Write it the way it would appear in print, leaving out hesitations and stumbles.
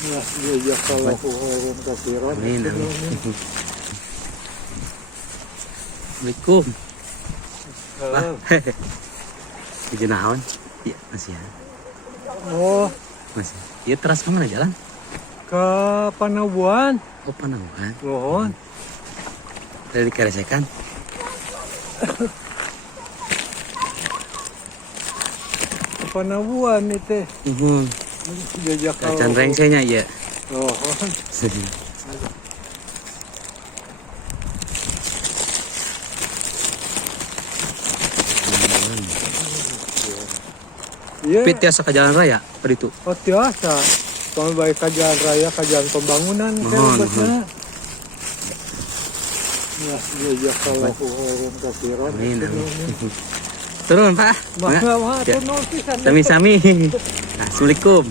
Ya, jazakallahu khairan katsiran. Amin, amin. Assalamualaikum. Wah, di naon? Iya, masih ya. Oh, Masih. Iya, teras kemana jalan? ke Panabuan. Oh, Panauan. Mohon. Dari Keresekan. Ke Panabuan itu. Jazakallahu. Can rengsenya ya. Mohon. Iya. Tapi tiasa ke jalan raya, pada itu. Oh, biasa. Kalau baik kajian raya, kajian pembangunan, Mohon, kan ya, jazakallahu khairan katsiran. Amin, amin. Turun, Pak. Maka Ya. turun pisan. Sami-sami. Assalamualaikum.